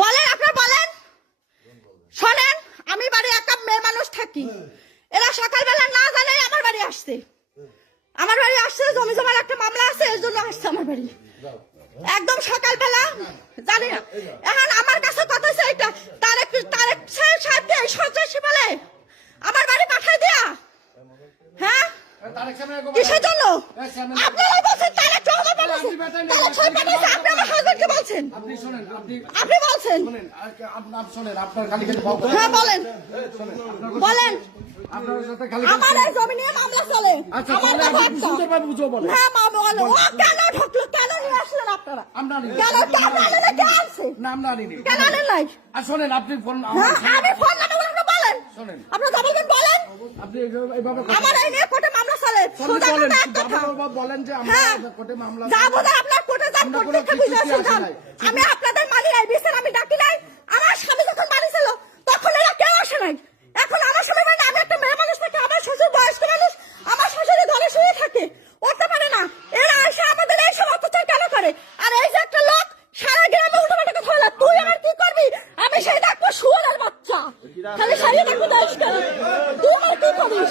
বলেন আপনার বলেন। শোনেন আমি বাড়ি একা মেয়ে মানুষ থাকি। এরা সকালবেলা না জানে আমার বাড়ি আসছে। আমার বাড়ি আসছে জমি জমার একটা মামলা আছে এর জন্য আসছে আমার বাড়ি। একদম সকালবেলা জানি না। এখন আমার কাছে কথা হচ্ছে এটা তারেক তারেক সাহেব এই সন্ত্রাসী বলে আমার বাড়ি পাঠাই দেয়া। হ্যাঁ? কিসের জন্য? আপনারা বলছেন তারেক রহমান বলেছে আপনি আমার হাজবেন্ডকে বলছেন আপনি শোনেন আপনি আপনি বলছেন। শোনেন আপনার হ্যাঁ বলেন। বলেন। আপনার সাথে খালি খালি- আমার এই জমি নিয়ে মামলা চলে। আচ্ছা আমার আপনি বলেন হ্যাঁ মামলা ও কেন ঢুকলো? কেন নিয়ে আসলেন আপনারা? আমরা নিয়ে- কেন কেন আনেন কে আনছে? নাম না। নিনি কেন আনেন নাই? আর শোনেন আপনি ফোন হ্যাঁ আমি ফোন নাম্বার বলেন। শোনেন। আপনারা যা বলবেন বলেন। আপনি এইভাবে- এইভাবে আমার এই নিয়ে কোর্টে মামলা চলে শোনেন, সোজা বলেন বাবা বলেন যে আমরা হ্যাঁ কোর্টে মামলা আপনার কোর্টে থেকে বুঝে আসি। নাই। আমি আপনাদের মানি নাই বিচার আমি ডাকি নাই। আমার স্বামী যখন মানি ছিল তখন এরা কেউ আসে নাই। এখন আমার স্বামী মানে আমি একটা মেয়ে মানুষ থাকি আমার শ্বশুর বয়স্ক মানুষ আমার শ্বশুরের ঘরে শুয়ে থাকে। উঠতে পারে না এরা এসে আমাদের এই সব অত্যাচার কেন করে? আর এই যে একটা লোক সারা গ্রামে উল্টো পাল্টা কথা বলে তুই আমার কি করবি? আমি সেই দেখব শুয়ারের বাচ্চা। খালি সারিয়ে দেখব দেশ কেন তুই আমার কি করিস?